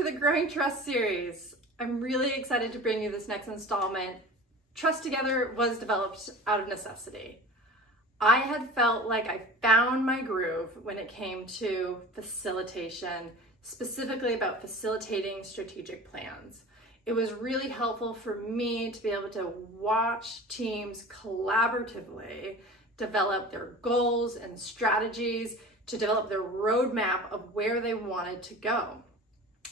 to the Growing Trust series. I'm really excited to bring you this next installment. Trust Together was developed out of necessity. I had felt like I found my groove when it came to facilitation, specifically about facilitating strategic plans. It was really helpful for me to be able to watch teams collaboratively develop their goals and strategies, to develop their roadmap of where they wanted to go.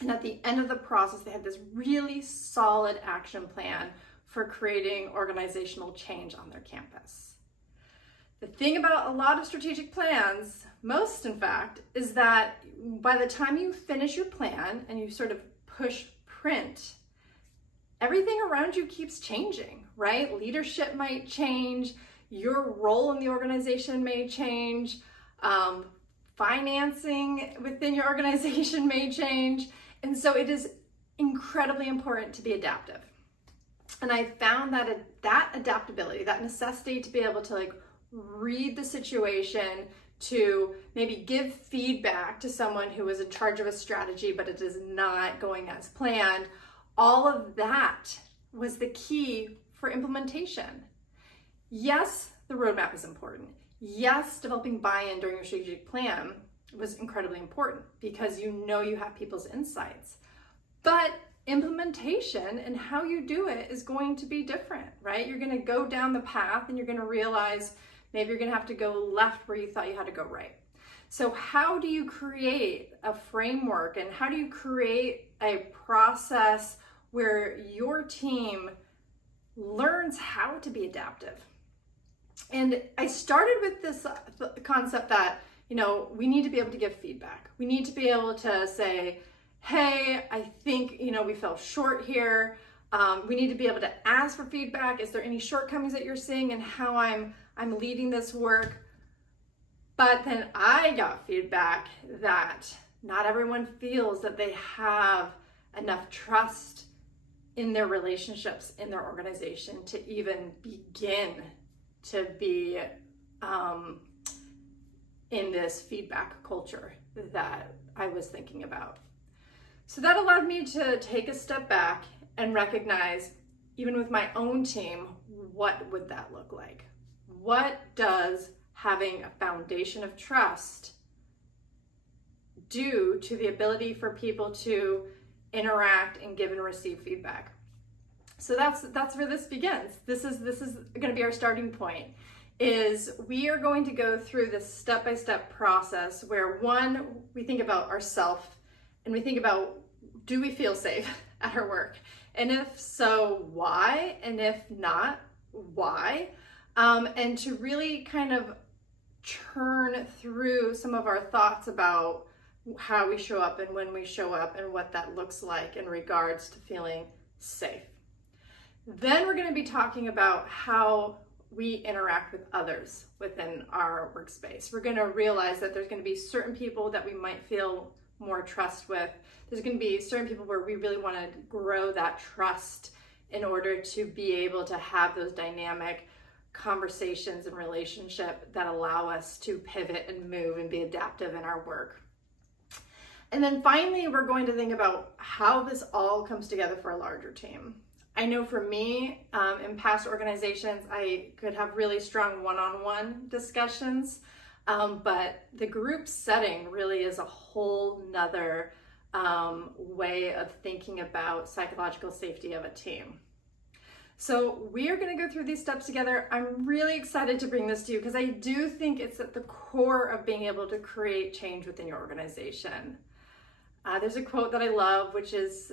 And at the end of the process, they had this really solid action plan for creating organizational change on their campus. The thing about a lot of strategic plans, most in fact, is that by the time you finish your plan and you sort of push print, everything around you keeps changing, right? Leadership might change, your role in the organization may change, financing within your organization may change. And so it is incredibly important to be adaptive. And I found that that adaptability, that necessity to be able to read the situation, to maybe give feedback to someone who is in charge of a strategy, but it is not going as planned, all of that was the key for implementation. Yes, the roadmap is important. Yes, developing buy-in during your strategic plan was incredibly important because you know you have people's insights. But implementation and how you do it is going to be different, right? You're going to go down the path and you're going to realize maybe you're going to have to go left where you thought you had to go right. So how do you create a framework and how do you create a process where your team learns how to be adaptive? And I started with this concept that, we need to be able to give feedback. We need to be able to say, hey, I think, we fell short here. We need to be able to ask for feedback. Is there any shortcomings that you're seeing in how I'm leading this work? But then I got feedback that not everyone feels that they have enough trust in their relationships, in their organization to even begin to be in this feedback culture that I was thinking about. So that allowed me to take a step back and recognize, even with my own team, what would that look like? What does having a foundation of trust do to the ability for people to interact and give and receive feedback? So that's where this begins. This is going to be our starting point. Is we are going to go through this step-by-step process where one, we think about ourselves and we think about, do we feel safe at our work? And if so, why? And if not, why? And to really kind of churn through some of our thoughts about how we show up and when we show up and what that looks like in regards to feeling safe. Then we're going to be talking about how we interact with others within our workspace. We're going to realize that there's going to be certain people that we might feel more trust with. There's going to be certain people where we really want to grow that trust in order to be able to have those dynamic conversations and relationship that allow us to pivot and move and be adaptive in our work. And then finally, we're going to think about how this all comes together for a larger team. I know for me, in past organizations, I could have really strong one-on-one discussions, but the group setting really is a whole nother way of thinking about psychological safety of a team. So we are going to go through these steps together. I'm really excited to bring this to you because I do think it's at the core of being able to create change within your organization. There's a quote that I love, which is,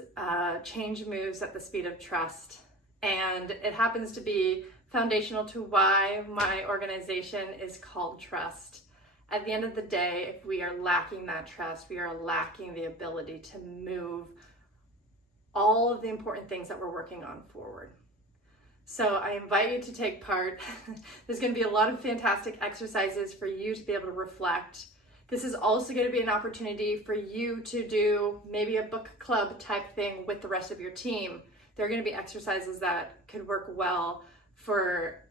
change moves at the speed of trust. And it happens to be foundational to why my organization is called Trust. At the end of the day, if we are lacking that trust, we are lacking the ability to move all of the important things that we're working on forward. So I invite you to take part. There's going to be a lot of fantastic exercises for you to be able to reflect. This is also going to be an opportunity for you to do maybe a book club type thing with the rest of your team. There are going to be exercises that could work well for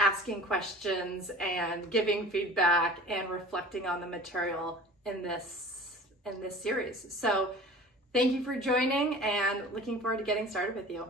asking questions and giving feedback and reflecting on the material in this series. So Thank you for joining and looking forward to getting started with you.